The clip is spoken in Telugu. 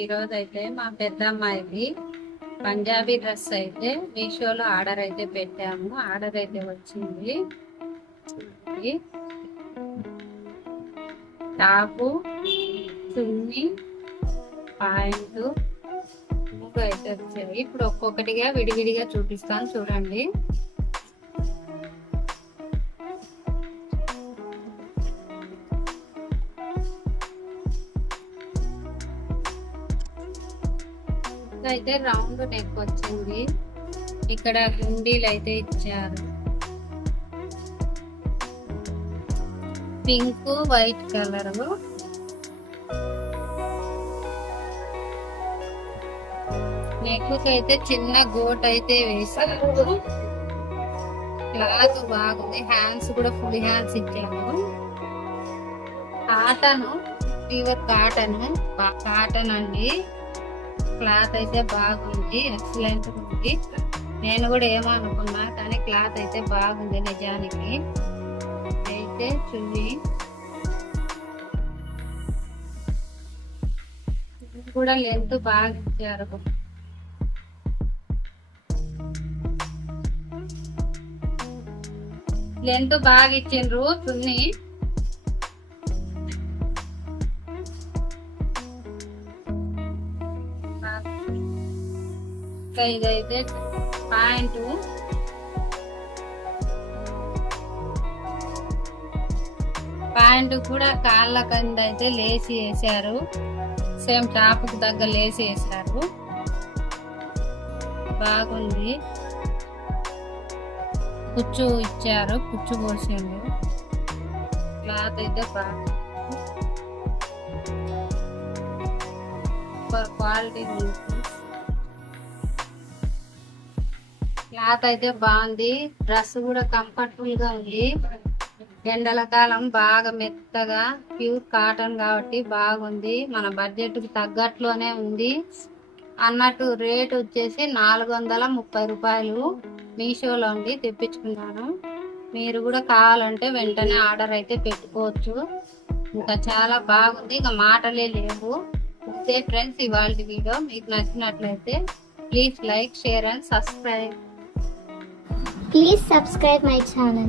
ఈరోజు అయితే మా పెద్ద అమ్మాయికి పంజాబీ డ్రెస్ అయితే మీషోలో ఆర్డర్ అయితే పెట్టాము. ఆర్డర్ అయితే వచ్చింది. టాపు, చున్నీ, పాయింట్ అయితే వచ్చాయి. ఇప్పుడు ఒక్కొక్కటిగా విడివిడిగా చూపిస్తాను, చూడండి. అయితే రౌండ్ నెక్ వచ్చింది. ఇక్కడ గుండీలు అయితే ఇచ్చారు. Pink white colour. నెక్ అయితే చిన్న గోట్ అయితే వేసారు. క్లాత్ బాగుంది. హ్యాండ్స్ కూడా ఫుల్ హ్యాండ్స్ ఇచ్చాము. కాటన్, ప్యూర్ కాటన్ అండి. క్లాత్ అయితే బాగుంది, ఎక్సలెంట్ ఉంది. నేను కూడా ఏమనుకున్నా కానీ క్లాత్ అయితే బాగుంది నిజానికి. అయితే చున్నీ కూడా లెంత్ బాగా ఇచ్చారు. లెంత్ బాగా ఇచ్చిండ్రు చున్నీ. ఇదైతే ప్యాంట్. ప్యాంట్ కూడా కాళ్ళ కింద అయితే లేసి వేసారు. సేమ్ టాప్ కు తగ్గ లేసి వేసారు. బాగుంది. కుచ్చు ఇచ్చారు, కుచ్చు పోసిండు. క్లాత్ అయితే బాగుంది, క్వాలిటీ ఉంది. క్లాత్ అయితే బాగుంది. డ్రెస్ కూడా కంఫర్టబుల్ గా ఉంది. ఎండల కాలం బాగా మెత్తగా ప్యూర్ కాటన్ కాబట్టి బాగుంది. మన బడ్జెట్ కు తగ్గట్లోనే ఉంది అన్నట్టు. రేట్ వచ్చేసి 430 రూపాయలు. మీషోలో ఉండి తెప్పించుకున్నాను. మీరు కూడా కావాలంటే వెంటనే ఆర్డర్ అయితే పెట్టుకోవచ్చు. ఇంకా చాలా బాగుంది, ఇంకా మాటలే లేవు. అంతే ఫ్రెండ్స్ ఇవాళ వీడియో. మీకు నచ్చినట్లయితే please like, share and subscribe. Please subscribe my channel.